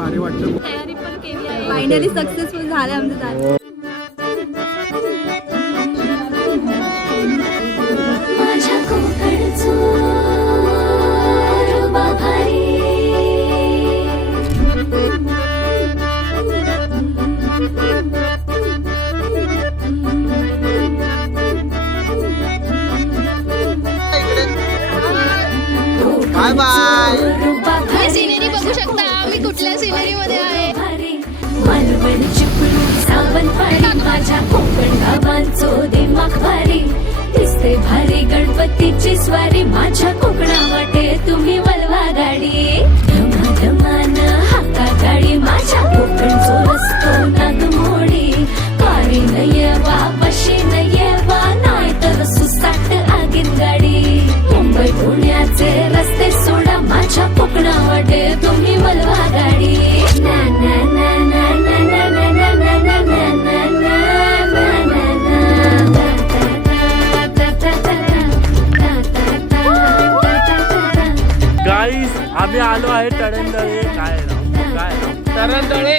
भारी वाटतं. तयारी पण केली आहे, फायनली सक्सेसफुल झालं आमचं जाणं. Bye bye. तुम्ही सिनेरी बघू शकता, आम्ही कुठल्या सिनेरी मध्ये आहे. मालवण चिपळूण सावंतवाडी माझ्या कोकण गावांचो दिमाग भारी दिसते भारी गणपतीची स्वारी माझ्या कोकणा वाटे तुम्ही वलवा गाडी धमाधमान हाका गाडी माझ्या कोकणचो रस्तो नागमोडी कारी नयवा पशी नयवा नाही तर सुसाट आगीन गाडी मुंबई पुण्याचे रस्ते सोडा माझ्या कोकणा वाटे तुम्ही वलवा गाडी ना ना ना ना ना ना ना ना ना ना ना गाईस आम्ही आलो आहे तरणदळे. काय तरणदळे